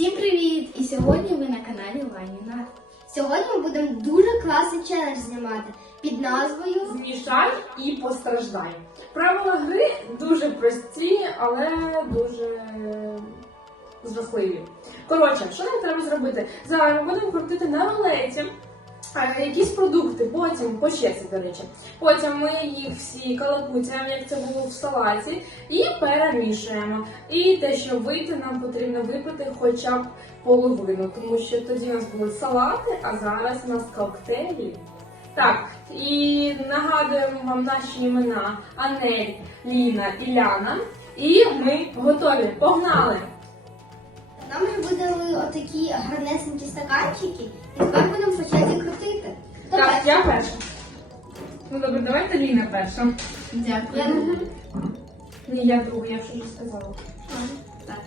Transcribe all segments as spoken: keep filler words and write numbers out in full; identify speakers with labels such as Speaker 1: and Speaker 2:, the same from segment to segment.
Speaker 1: Всім привіт! І сьогодні ви на каналі Ваніна.
Speaker 2: Сьогодні ми будемо дуже класний челендж знімати під назвою
Speaker 3: Змішай і постраждай. Правила гри дуже прості, але дуже жахливі. Коротше, що нам треба зробити? Зараз ми будемо крутити на рулеті а, якісь продукти, потім по черзі, до речі. Потім ми їх всі калапуцяємо, як це було в салаті, і перемішуємо. І те, що вийти, нам потрібно випити хоча б половину, тому що тоді у нас були салати, а зараз у нас коктейлі. Так, і нагадуємо вам наші імена: Анель, Ліна і Ляна. І ми готові. Погнали!
Speaker 2: нам вже видали отакі гарнесенькі стаканчики, і тепер будемо по черзі крутити. Хто
Speaker 3: Так,
Speaker 2: перший?
Speaker 3: я перша. Ну добре, давайте Ліна перша.
Speaker 1: Дякую.
Speaker 2: Я думаю,
Speaker 3: Ні, я друга, я вже сказала.
Speaker 1: Так.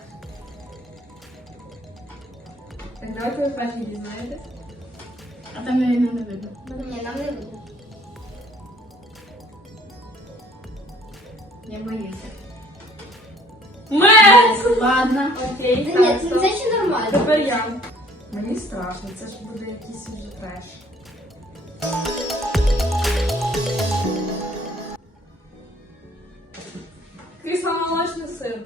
Speaker 3: Так, давайте ви перші дізнаєтесь.
Speaker 1: А там мене не видно.
Speaker 2: ні, нам не видно.
Speaker 1: Я боюся.
Speaker 3: Мес!
Speaker 1: Ладно.
Speaker 3: Окей,
Speaker 2: Та ні,
Speaker 3: так,
Speaker 2: це,
Speaker 3: стоп.
Speaker 2: це ще нормально.
Speaker 3: Тепер я. Мені страшно, це ж буде якийсь вже треш. Кисломолочний сир.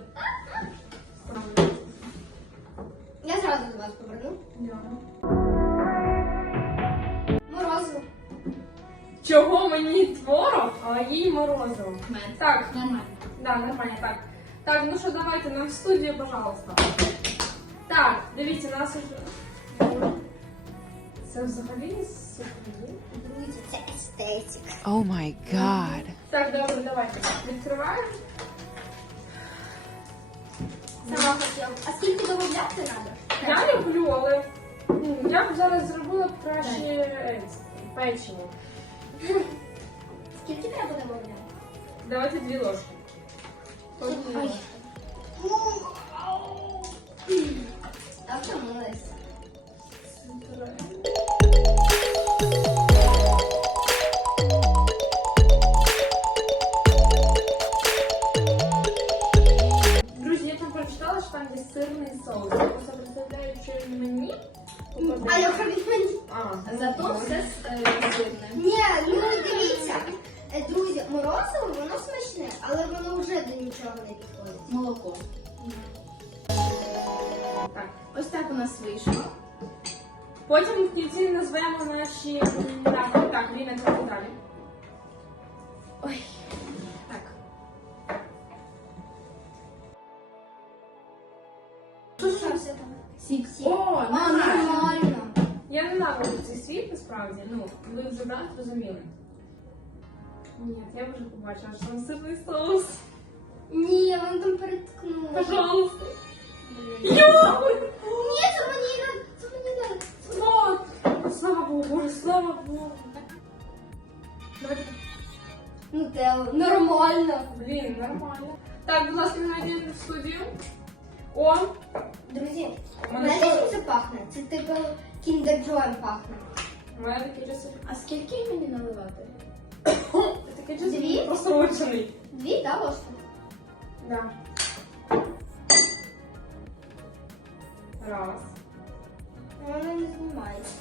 Speaker 2: Я зразу до вас поверну. Морозиво.
Speaker 3: Чого мені творог, а їй морозиво?
Speaker 1: Мед.
Speaker 3: Так,
Speaker 1: Нормально.
Speaker 3: да, нормально, так. Так, ну що, давайте нам в студію, пожалуйста. Так, дивіться, нас уже... Це взагалі супер.
Speaker 2: Друзі, це естетик.
Speaker 4: Oh my god.
Speaker 3: Так, добре, давайте. Відкриваємо.
Speaker 2: Сама хотіла. А скільки додати треба?
Speaker 3: Я люблю, але ну, я б зараз зробила б краще е, печиво.
Speaker 2: Скільки треба додати?
Speaker 3: Давайте дві ложки.
Speaker 2: Ой. А втомилась.
Speaker 3: Друзі, я там прочитала, що там є сирний соус. Я просто представляю, що він мені.
Speaker 2: А я кажу, мені.
Speaker 3: А,
Speaker 1: Зато все е, сирне.
Speaker 2: Ні, ну дивіться. Е, Друзі, морозиво, воно смачне, але воно вже до нічого не підходить.
Speaker 1: Молоко.
Speaker 3: Так.
Speaker 1: Ось так у нас вийшло.
Speaker 3: Потім в кінці назвемо наші... Так, так, Ліна, це далі.
Speaker 1: Ой. Так.
Speaker 2: Що ж все там?
Speaker 1: Сік.
Speaker 2: Сік.
Speaker 3: О,
Speaker 2: А, нормально.
Speaker 3: Я ненавиджу цей світ, насправді. Ну, ви вже так зрозуміли. Ні, я вже побачила, що там сирний соус.
Speaker 2: Ні, воно там переткнуло.
Speaker 3: Пожалуйста.
Speaker 2: Ні, це мені не, це мені не.
Speaker 3: Вот! Слава Богу, Боже, слава Богу. Давайте.
Speaker 2: Ну, Тео, нормально.
Speaker 3: Блін, нормально. Так, будь ласка, знайдіть в студію. О,
Speaker 2: Друзі,
Speaker 3: У мене
Speaker 2: знаєте,
Speaker 3: що?
Speaker 2: чим це пахне? Це типу Kinder Joy пахне.
Speaker 3: у мене таке часи.
Speaker 1: А скільки мені наливати?
Speaker 3: Таке часи
Speaker 2: Дві?
Speaker 3: просрочений.
Speaker 2: Дві, да, ложки?
Speaker 3: Да. Раз.
Speaker 2: Воно не знімається.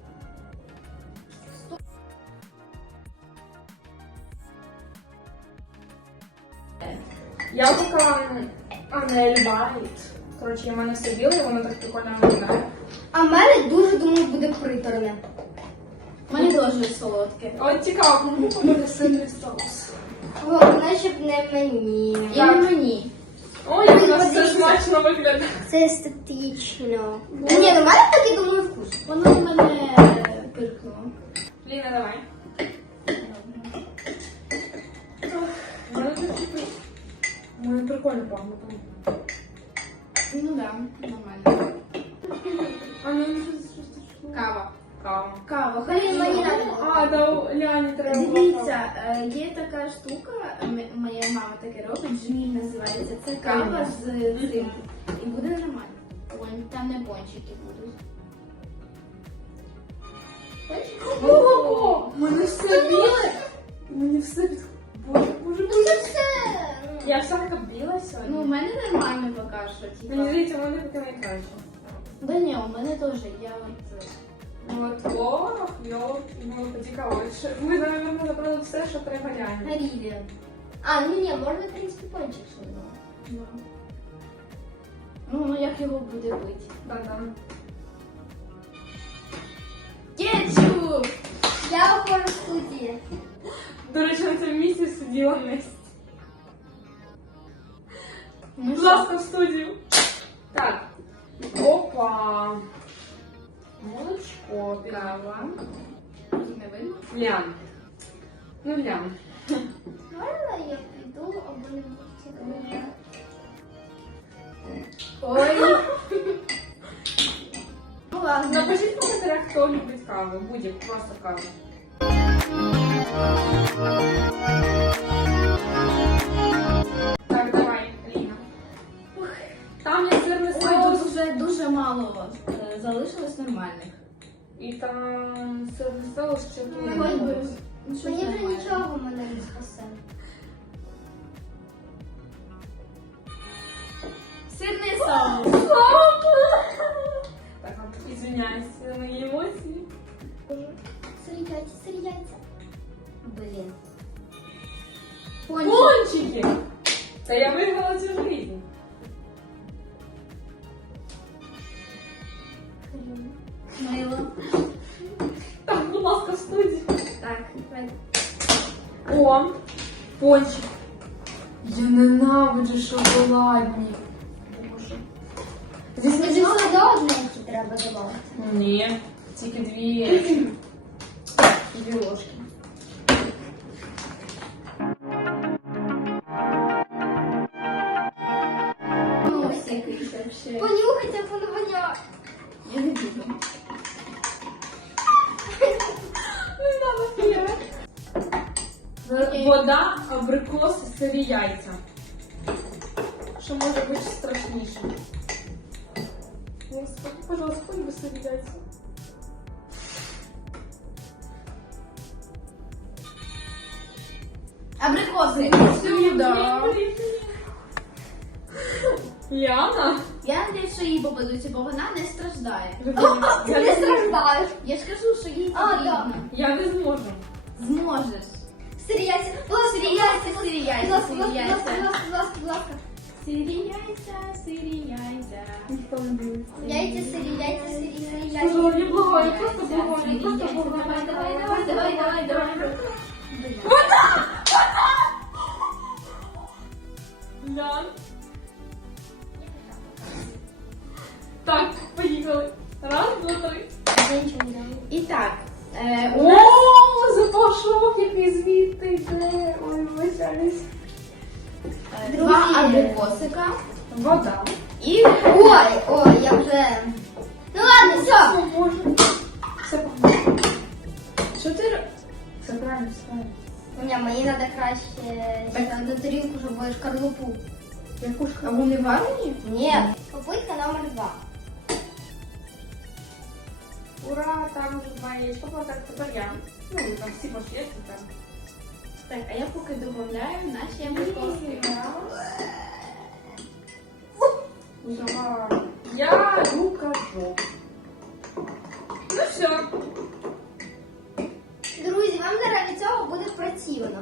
Speaker 3: Я така Анель Байт. Коротше, в мене все біле, і воно так прикольно виглядає.
Speaker 2: А в мене дуже, думаю, буде приторне.
Speaker 1: У мене теж солодке.
Speaker 3: От цікаво, кому буде сильний соус.
Speaker 2: О, наче б не мені.
Speaker 1: І не мені.
Speaker 3: Ой, як у нас все смачно виглядає.
Speaker 2: Це естетично. Та ні, ну в мене такий, думаю, вкус.
Speaker 1: Воно у мене пиркнуло.
Speaker 3: Ліна, давай. У мене так типу... У мене прикольно пахне.
Speaker 1: Ну да, нормально.
Speaker 3: А ну, щось, щось, щось.
Speaker 1: Кава.
Speaker 3: Кава.
Speaker 1: Кава.
Speaker 2: Хай мені надо.
Speaker 3: А, да, Ляні треба.
Speaker 1: Дивіться, е, є така штука, м- моя мама таке робить, джміль називається. Це кава з цим. І буде нормально. Ой, там не пончики будуть.
Speaker 3: Ого! У мене все біле. Мені все підходить. Боже, боже,
Speaker 2: Ну
Speaker 3: боже.
Speaker 2: це все.
Speaker 3: Я вся така біла сьогодні.
Speaker 1: Ну, у мене нормально поки що.
Speaker 3: Мені
Speaker 1: Типа.
Speaker 3: здається, вони таке найкраще.
Speaker 1: Да ні, у мене теж. Я от... е,
Speaker 3: Молоко, йолок і молоко цікаво. Що- Ми, напевно, забрали все, що треба реально.
Speaker 2: Горілля. А, ну ні, можна, в принципі, пончик сюди.
Speaker 1: Ну, ну як його буде бити?
Speaker 3: Да-да.
Speaker 1: Кетчуп!
Speaker 2: Я уходжу в студії.
Speaker 3: До речі, на цьому місці сиділа Настя.
Speaker 1: Ну,
Speaker 3: Будь
Speaker 1: що?
Speaker 3: ласка, в студію. Так. Опа. Молочко.
Speaker 1: Кава. Не видно?
Speaker 3: Лян. Ну, лян.
Speaker 2: Можна я піду або не буду?
Speaker 1: Ой. Ну ладно.
Speaker 3: Напишіть в коментарях, хто любить каву. Будь-яку, просто каву. Так, давай, Ліна. Там є сирний
Speaker 1: Ой,
Speaker 3: соус.
Speaker 1: тут вже дуже мало е, залишилось нормальних.
Speaker 3: І там сирний соус ще
Speaker 2: Ой,
Speaker 3: тут.
Speaker 1: Хоч би, ну, щось
Speaker 2: Мені вже
Speaker 1: нормальне.
Speaker 2: нічого мене не спасе.
Speaker 1: Сирний соус.
Speaker 3: Так, извиняюсь за мої емоції.
Speaker 2: Сирі яйця, сирі яйця. Блін.
Speaker 1: Пончик.
Speaker 3: Пончики! Та я виграла цю жизнь.
Speaker 2: Хрін.
Speaker 1: Мило.
Speaker 3: Так, будь ласка, в студії.
Speaker 1: Так, давай.
Speaker 3: О, пончик. Я ненавиджу шоколадні. Боже. Здесь
Speaker 2: Тобі сюди одненькі треба додати.
Speaker 3: Ні, тільки дві, дві ложки.
Speaker 1: Ну, ось який ще вообще.
Speaker 2: Понюхайте, понюхайте.
Speaker 1: Я не буду.
Speaker 3: Не надо п'є. Вода, абрикоси, сирі яйця. Що може бути страшніше? Господи, пожалуйста, хоть бы сирі яйця.
Speaker 1: Абрикоси. Сюда.
Speaker 3: Яна?
Speaker 1: Я надіюсь, що їй попадуться, бо вона не страждає.
Speaker 2: Ти не страждаєш.
Speaker 1: Я ж кажу, що їй
Speaker 2: А,
Speaker 1: потрібно.
Speaker 3: Я не зможу.
Speaker 1: Зможеш.
Speaker 2: Сирі яйця. Будь ласка,
Speaker 1: Сирі
Speaker 2: будь ласка,
Speaker 1: яйця, сирі
Speaker 2: будь
Speaker 1: яйця,
Speaker 2: ласка,
Speaker 1: сирі
Speaker 2: будь ласка,
Speaker 1: яйця.
Speaker 2: будь ласка, будь ласка, будь ласка.
Speaker 1: Сирі яйця, сирі яйця.
Speaker 3: Ніхто не дивиться.
Speaker 2: Яйця, сирі яйця, сирі, сирі яйця.
Speaker 3: Боже, я благаю,
Speaker 1: Сирі
Speaker 3: просто
Speaker 1: яйця,
Speaker 3: благаю,
Speaker 1: сирі
Speaker 3: просто
Speaker 1: яйця.
Speaker 3: благаю.
Speaker 1: Давай, давай, давай, давай, давай, давай.
Speaker 3: Лян. Так, поїхали. Раз, два, три.
Speaker 2: Я нічого не дам.
Speaker 1: І так, е, у
Speaker 3: О,
Speaker 1: нас
Speaker 3: запашок, який звідти йде. Ой, вибачаюсь.
Speaker 1: е,
Speaker 2: Друзі.
Speaker 1: два абрикосика
Speaker 3: Вода.
Speaker 1: і
Speaker 2: Ой, ой, я вже... Ну ладно, все.
Speaker 3: О, Боже. Все правильно.
Speaker 1: що ти ро-
Speaker 3: Все правильно, все правильно.
Speaker 2: Ні, мені треба краще ще одну тарілку, щоб ви шкарлупу.
Speaker 3: Яку ж
Speaker 1: А вони варені?
Speaker 2: Ні. Попитка номер два.
Speaker 3: Ура, там вже два яєчка, так тепер я. Ну, там всі пошєтки там.
Speaker 1: Так, а я поки додаю наші абрикоски.
Speaker 3: Ура. Я рукожоп. Ну все.
Speaker 2: Друзі, вам зараз від цього буде противно.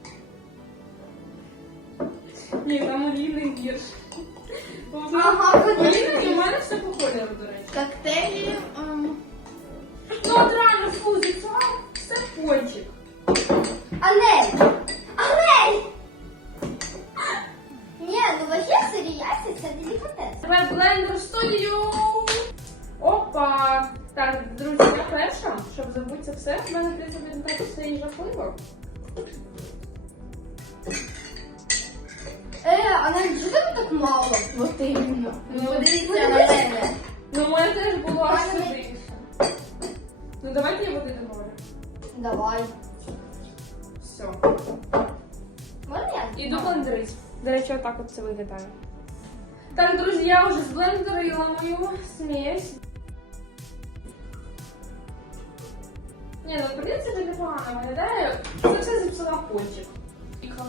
Speaker 3: Ні, там олійний вірш.
Speaker 2: Ага,
Speaker 3: Олійний у мене все по кольору, до речі.
Speaker 1: Коктейлі. ем,
Speaker 3: Ну от реально, Фузі, це все пончик.
Speaker 2: Анель! Анель! Ні, ну вообще сирі яйця це делікатес.
Speaker 3: Тепер блендер в студію. Опа. Так, друзі, я перша, щоб забути це все. В мене, в принципі, не так все і жахливо.
Speaker 2: Е, Анель, чого тебе так мало?
Speaker 1: От іменно.
Speaker 3: Ну,
Speaker 1: Ну, подивіться
Speaker 2: подивіться
Speaker 1: на
Speaker 2: на
Speaker 1: мене.
Speaker 3: Ну, у мене теж було аж
Speaker 2: Пане
Speaker 3: сюди. Ну, давайте я води добавлю.
Speaker 2: Давай.
Speaker 3: Все.
Speaker 2: Можна я?
Speaker 3: Іду блендерить. До речі, отак от це виглядає. Так, друзі, я вже зблендерила мою смесь. Ні, ну, в принципі, непогано виглядає. Це все зіпсував пончик. Їхали.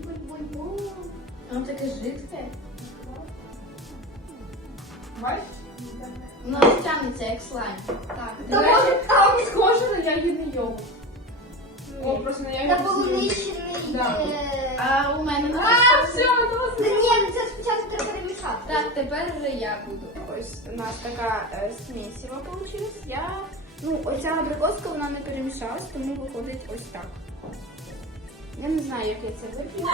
Speaker 1: Воно таке жидке.
Speaker 3: Бачиш?
Speaker 1: Воно тягнеться як слайм. Так.
Speaker 3: До речі, там схоже на ягідний йогурт. О, просто на
Speaker 2: Та
Speaker 3: ягідний йогурт.
Speaker 2: полуничний.
Speaker 3: Да.
Speaker 2: е,
Speaker 1: А у мене не
Speaker 3: А, все,
Speaker 2: Та
Speaker 3: досить.
Speaker 2: ні, ну це спочатку треба перемішати.
Speaker 1: Так, тепер вже я буду. Ось у нас така е, смісіва вийшла. Я, ну, оця абрикоска, вона не перемішалась, тому виходить ось так. Я не знаю, як я це вип'ю.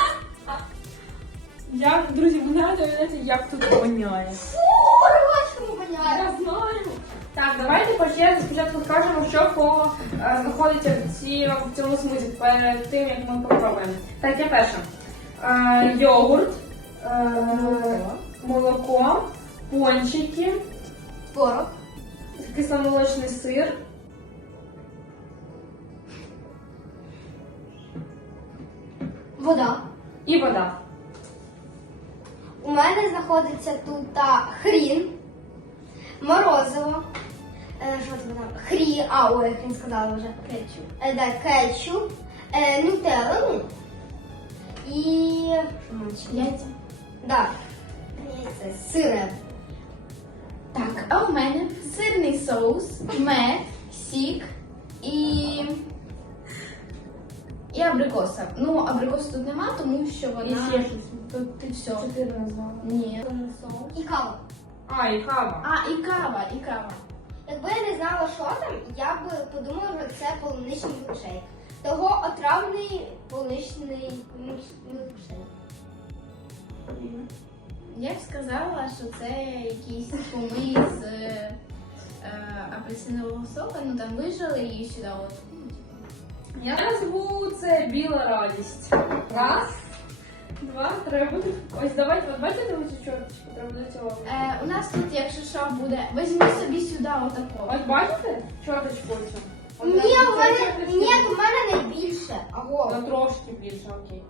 Speaker 3: Як, друзі, ви знаєте, уявляєте, як тут воняє.
Speaker 2: Фу, рвачкому воняє.
Speaker 3: Я знаю. Так, давайте по черзі спочатку скажемо, що в кого е, знаходиться в, ці, в цьому смузі перед тим, як ми попробуємо. Так, я перша. Е, йогурт, е, молоко, пончики,
Speaker 2: Творог.
Speaker 3: кисломолочний сир.
Speaker 2: Вода.
Speaker 3: І вода.
Speaker 2: У мене знаходиться тут та хрін, морозиво, е, що це там? Хрі, а, ой, хрін сказала вже.
Speaker 1: Кетчуп.
Speaker 2: Е, да, кетчуп, е, нутелла, ну, і... що в мене ще є?
Speaker 1: Яйця.
Speaker 2: Да, яйце, сире.
Speaker 1: Так, а у мене сирний соус, мед, сік і. І абрикоса. Ну, абрикос тут нема, тому що вона.
Speaker 3: І ще щось.
Speaker 1: Тут ти все.
Speaker 3: Чотири назвала.
Speaker 1: Ні.
Speaker 2: І кава.
Speaker 3: А, і кава.
Speaker 1: А, і кава, і кава.
Speaker 2: Якби я не знала, що там, я б подумала, що це полуничний мілкшейк. Того отравний полуничний мілкшейк.
Speaker 1: Я б сказала, що це якийсь помий з е, е, апельсинового сока, ну там вижали її сюди. От.
Speaker 3: Я назву це біла радість. Раз, два, треба буде. Ось давайте, от бачите оцю чорточку, треба до цього.
Speaker 1: Е, у нас тут, якщо що, буде. Візьми собі сюди отако.
Speaker 3: Ось бачите чорточку оцю? От
Speaker 2: Ні,
Speaker 3: треба
Speaker 2: у
Speaker 3: цю
Speaker 2: мене,
Speaker 3: чорточку.
Speaker 2: ні, у мене не більше. Аго.
Speaker 3: Ну трошки більше, окей.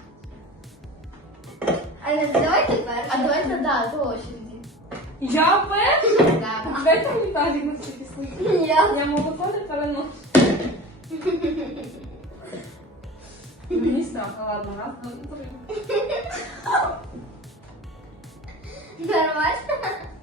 Speaker 2: Але давайте перше.
Speaker 1: А давайте, да, по очереді.
Speaker 3: Я перша?
Speaker 1: Да.
Speaker 3: Дайте мені тазик на цю кислинку.
Speaker 2: Я.
Speaker 3: Я молоко не переношу. Мені страшно, ладно, раз, два, три.
Speaker 2: Нормально?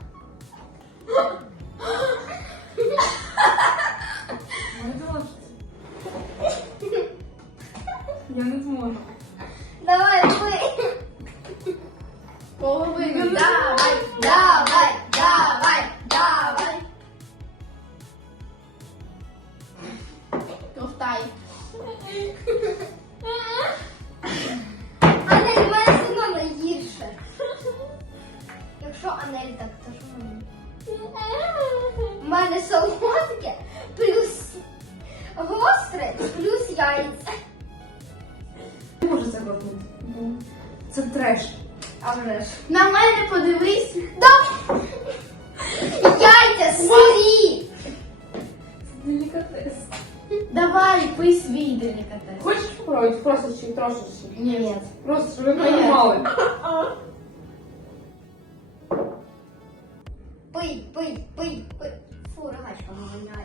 Speaker 3: Не думала, що це. Я не зможу.
Speaker 2: Давай, пий.
Speaker 1: Половину.
Speaker 2: Давай,
Speaker 1: Давай,
Speaker 2: давай, давай, давай.
Speaker 1: ковтай.
Speaker 2: Анель, у мене все одно найгірше. Якщо Анель так, то що в мене? У мене солодке плюс гостре плюс яйця.
Speaker 3: Не можу це робити. Це треш.
Speaker 2: А вже ж.
Speaker 1: На мене подивись.
Speaker 2: Да! Яйця сирі!
Speaker 3: Делікатес.
Speaker 1: Давай, пий свій делікатес.
Speaker 3: Хочеш попробувати? Просто ще трошечки.
Speaker 1: Ні.
Speaker 3: Просто щоб ви розуміли.
Speaker 2: Пий, пий, пий, пий. Фу, рогачка воняє.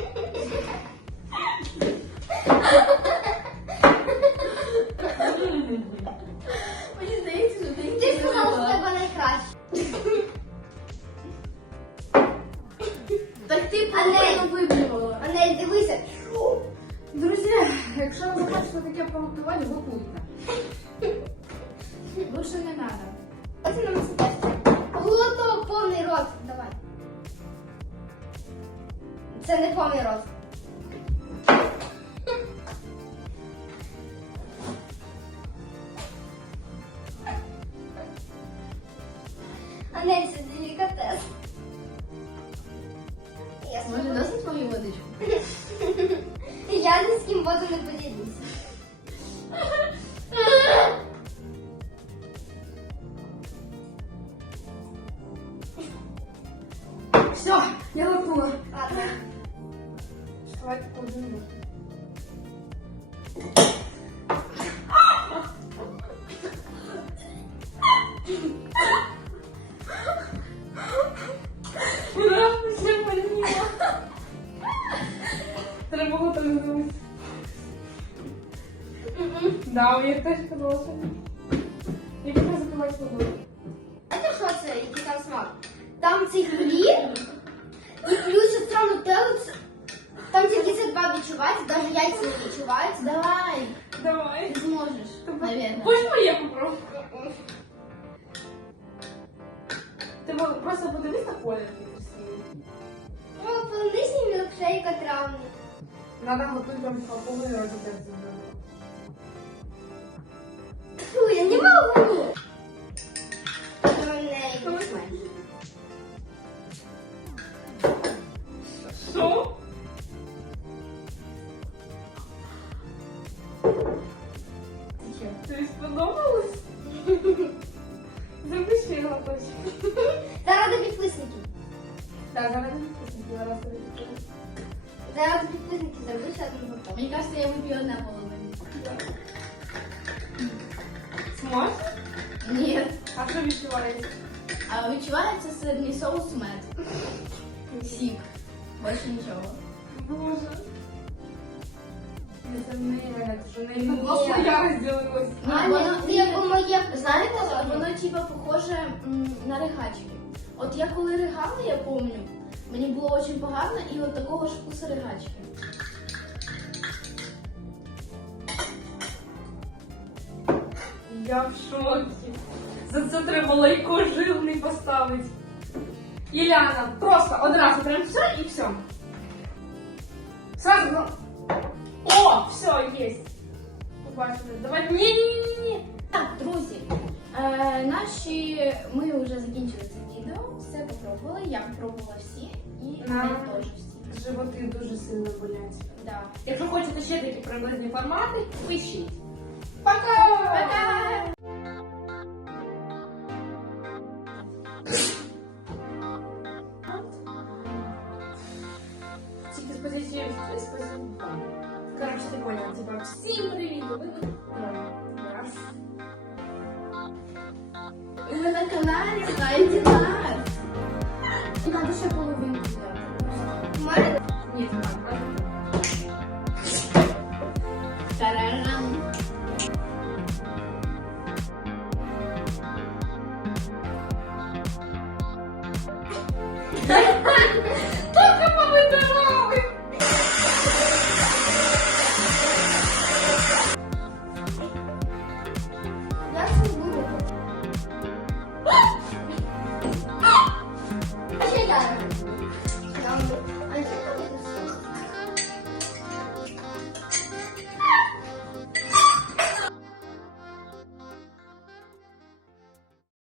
Speaker 1: Мені здається, що ти
Speaker 2: Ти сказала, що в тебе найкраще.
Speaker 1: Так ти
Speaker 2: Анель.
Speaker 1: правильно вибрала.
Speaker 2: Анель, дивися.
Speaker 3: Друзі, якщо ви захочете таке поготувати, готуйте.
Speaker 1: Лучше не треба.
Speaker 2: Ось нам це теж. Глоток, повний рот. Давай. Це не повний рот. Анель, це делікатес. Я
Speaker 1: Може,
Speaker 2: спробую.
Speaker 1: досить мою водичку?
Speaker 2: Я ні з ким воду не поділюся.
Speaker 3: Все, я готова.
Speaker 2: Ладно.
Speaker 3: Давайте подумаємо. Вона ще больніла. Треба було так зробити. Да, мені теж подобалося. Я буду запивати водою.
Speaker 2: Знаєте, що це? Який там смак? Там цей хліб відчувається, навіть яйця не відчуваються.
Speaker 1: Давай,
Speaker 3: Давай.
Speaker 1: ти зможеш, наверное.
Speaker 3: Хочеш моє попробуй? Ти мол- просто подивись на колір який красивий.
Speaker 2: О, полуничний мілкшейк отравний.
Speaker 3: Надо готувати прям повний розгляд.
Speaker 2: Фу, я не можу. Мене
Speaker 3: Що? Тобі сподобалось? Зроби ще глоточок.
Speaker 2: Заради підписників.
Speaker 3: Так, зараз не підписуйте, зараз тобі підписуйте.
Speaker 2: Заради підписників зроби ще один готов.
Speaker 1: Мені кажется, я вип'ю одна половина.
Speaker 3: Смачно?
Speaker 1: Ні.
Speaker 3: А що відчувається?
Speaker 1: А відчувається сирний соус мед. Сік. Більше нічого.
Speaker 3: Боже. Це в неї, Галя, це ж в неї на
Speaker 2: Ні.
Speaker 3: два слоя розділилось.
Speaker 1: Ну,
Speaker 2: А,
Speaker 1: воно,
Speaker 2: ти як у моє
Speaker 1: знаєте, воно типа похоже м, на ригачки. От я коли ригала, я пам'ятаю, мені було дуже погано і от такого ж вкусу ригачки.
Speaker 3: Я в шокі. За це треба лайко жирний поставити. Єляна, просто одразу прям все і все. Сразу, ну. О, все, есть. Побачили. Давай, ні-ні-ні.
Speaker 1: Так, друзі, е, наші, ми вже закінчили це відео, все попробували, я попробувала всі і
Speaker 3: На.
Speaker 1: ви теж всі.
Speaker 3: Животи дуже сильно болять.
Speaker 1: Да.
Speaker 3: Якщо хочете ще такі приблизні формати, пишіть. Пока!
Speaker 1: Пока!
Speaker 3: Тільки з позиції, з позиції. Коротше, ти поняв, типа, всім привіт! Ви тут? Раз.
Speaker 1: Ви на каналі знаєте нас. Надо ще половинку взяти.
Speaker 2: У мене
Speaker 3: Ні, це так.
Speaker 1: Тарарам.